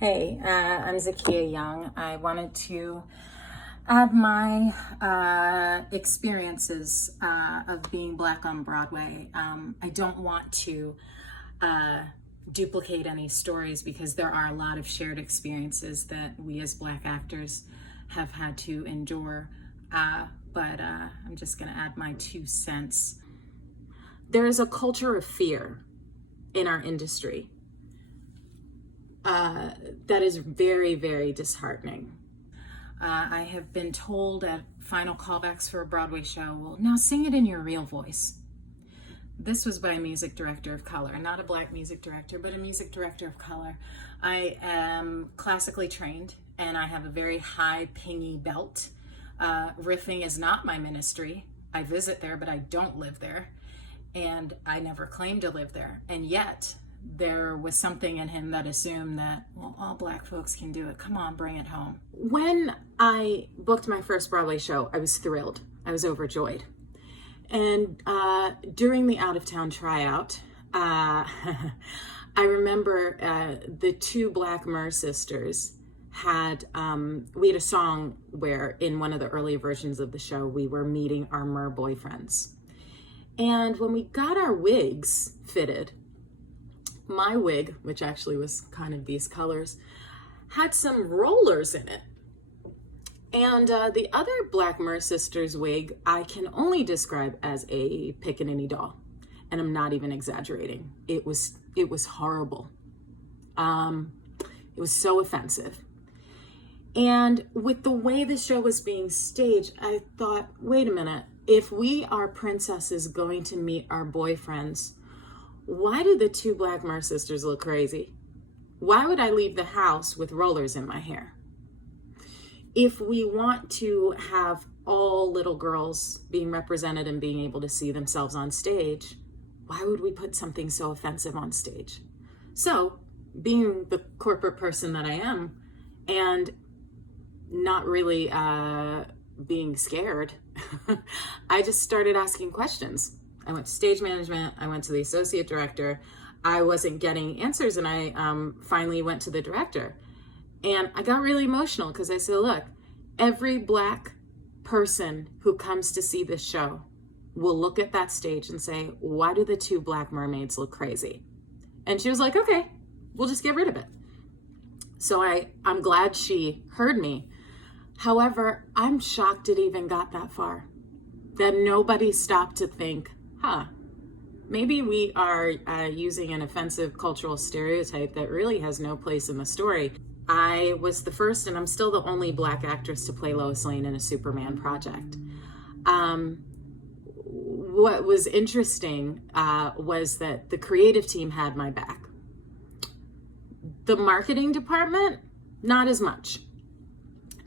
Hey, I'm Zakia Young. I wanted to add my experiences of being Black on Broadway. I don't want to duplicate any stories because there are a lot of shared experiences that we as Black actors have had to endure, but I'm just going to add my 2 cents. There is a culture of fear in our industry that is very, very disheartening. I have been told at final callbacks for a Broadway show, well, now sing it in your real voice. This was by a music director of color, not a Black music director, but a music director of color. I am classically trained and I have a very high pingy belt. Riffing is not my ministry. I visit there, but I don't live there. And I never claimed to live there. And yet, there was something in him that assumed that, well, all Black folks can do it. Come on, bring it home. When I booked my first Broadway show, I was thrilled. I was overjoyed. And during the out-of-town tryout, I remember the 2 Black Mer sisters had, we had a song where in one of the early versions of the show, we were meeting our Mer boyfriends. And when we got our wigs fitted, my wig, which actually was kind of these colors, had some rollers in it. And the other Black Mer sisters wig, I can only describe as a pickaninny doll. And I'm not even exaggerating. It was horrible. It was so offensive. And with the way the show was being staged, I thought, wait a minute, if we are princesses going to meet our boyfriends, why do the 2 Black Mer sisters look crazy? Why would I leave the house with rollers in my hair? If we want to have all little girls being represented and being able to see themselves on stage, why would we put something so offensive on stage? So, being the corporate person that I am, and not really being scared, I just started asking questions. I went to stage management, I went to the associate director, I wasn't getting answers, and I finally went to the director. And I got really emotional because I said, look, every Black person who comes to see this show will look at that stage and say, why do the 2 Black mermaids look crazy? And she was like, okay, we'll just get rid of it. So I'm glad she heard me. However, I'm shocked it even got that far. That nobody stopped to think, maybe we are using an offensive cultural stereotype that really has no place in the story. I was the first, and I'm still the only Black actress to play Lois Lane in a Superman project. What was interesting was that the creative team had my back. The marketing department, not as much.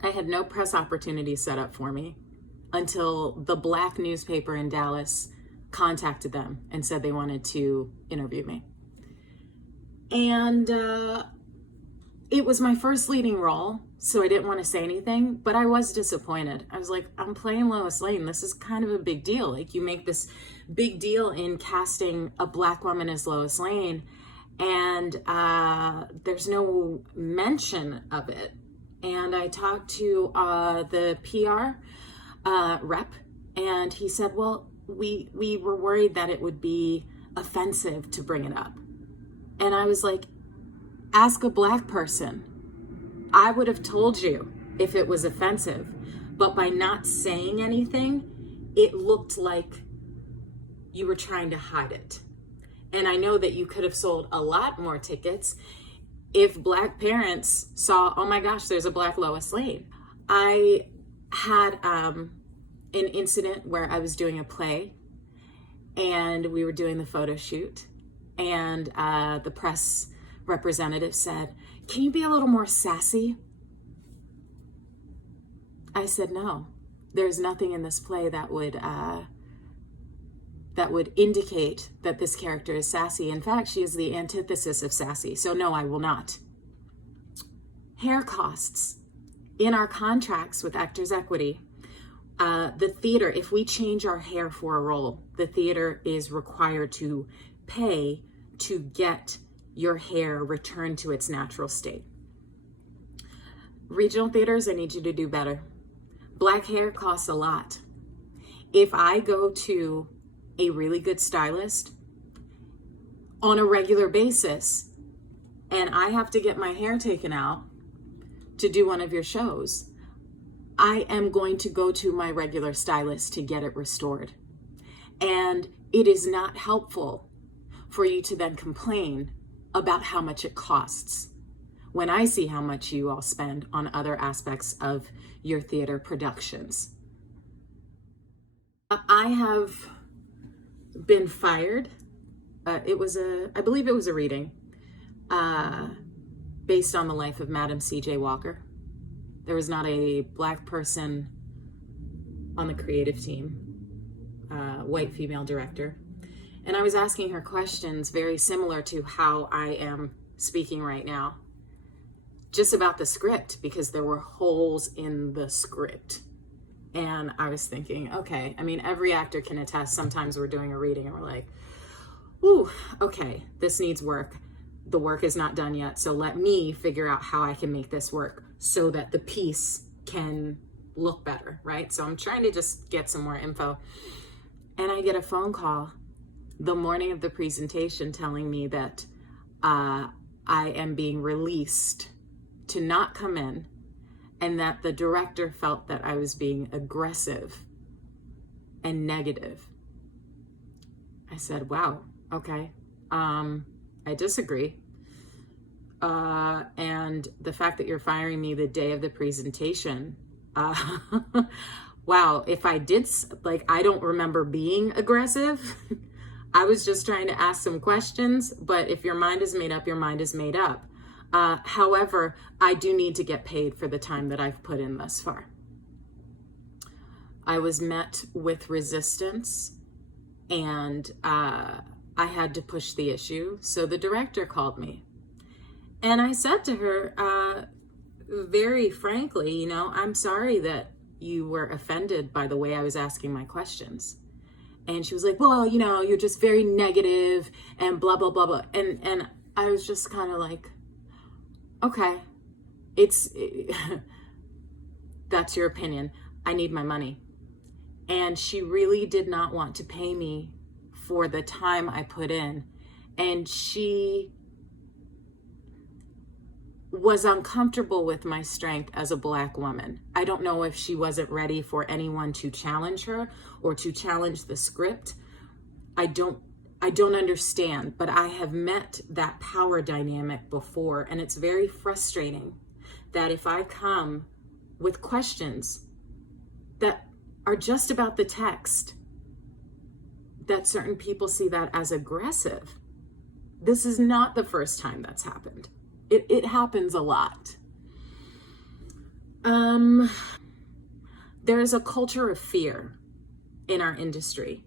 I had no press opportunities set up for me until the Black newspaper in Dallas contacted them and said they wanted to interview me. And it was my first leading role, so I didn't want to say anything, but I was disappointed. I was like, I'm playing Lois Lane. This is kind of a big deal. Like, you make this big deal in casting a Black woman as Lois Lane, and there's no mention of it. And I talked to the PR rep, and he said, well, we were worried that it would be offensive to bring it up. And I was like, ask a Black person. I would have told you if it was offensive, but by not saying anything, it looked like you were trying to hide it. And I know that you could have sold a lot more tickets if Black parents saw, oh my gosh, there's a Black Lois Lane. I had an incident where I was doing a play and we were doing the photo shoot, and the press representative said, can you be a little more sassy? I said, no, there's nothing in this play that would indicate that this character is sassy. In fact, she is the antithesis of sassy. So no, I will not. Hair costs. In our contracts with Actors Equity, the theater, if we change our hair for a role, the theater is required to pay to get your hair returned to its natural state. Regional theaters, I need you to do better. Black hair costs a lot. If I go to a really good stylist on a regular basis and I have to get my hair taken out to do one of your shows, I am going to go to my regular stylist to get it restored. And it is not helpful for you to then complain about how much it costs when I see how much you all spend on other aspects of your theater productions. I have been fired. I believe it was a reading based on the life of Madam C.J. Walker. There was not a Black person on the creative team, white female director. And I was asking her questions very similar to how I am speaking right now, just about the script, because there were holes in the script. And I was thinking, okay, I mean, every actor can attest, sometimes we're doing a reading and we're like, ooh, okay, this needs work. The work is not done yet, so let me figure out how I can make this work so that the piece can look better, right? So I'm trying to just get some more info. And I get a phone call the morning of the presentation telling me that I am being released to not come in, and that the director felt that I was being aggressive and negative. I said, wow, okay. I disagree. And the fact that you're firing me the day of the presentation, wow, if I did, I don't remember being aggressive. I was just trying to ask some questions, but if your mind is made up, your mind is made up. However, I do need to get paid for the time that I've put in thus far. I was met with resistance, and I had to push the issue. So the director called me, and I said to her, very frankly, I'm sorry that you were offended by the way I was asking my questions. And she was like, well, you're just very negative and blah, blah, blah, blah. And I was just kind of like, okay, that's your opinion. I need my money. And she really did not want to pay me for the time I put in. And she was uncomfortable with my strength as a Black woman. I don't know if she wasn't ready for anyone to challenge her or to challenge the script. I don't understand, but I have met that power dynamic before, and it's very frustrating that if I come with questions that are just about the text, that certain people see that as aggressive. This is not the first time that's happened. It happens a lot. There is a culture of fear in our industry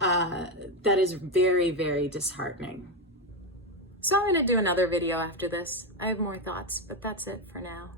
that is very, very disheartening. So I'm going to do another video after this. I have more thoughts, but that's it for now.